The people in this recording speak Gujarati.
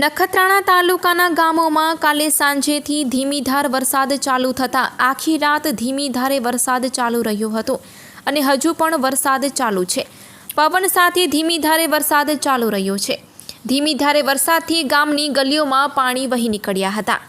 નખત્રાણા તાલુકાના ગામોમાં કાલે સાંજેથી ધીમી ધાર વરસાદ ચાલુ થતાં આખી રાત ધીમી ધારે વરસાદ ચાલુ રહ્યો હતો અને હજુ પણ વરસાદ ચાલુ છે। પવન સાથે ધીમી ધારે વરસાદ ચાલુ રહ્યો છે। ધીમી ધારે વરસાદથી ગામની ગલીઓમાં પાણી વહી નીકળ્યા હતા।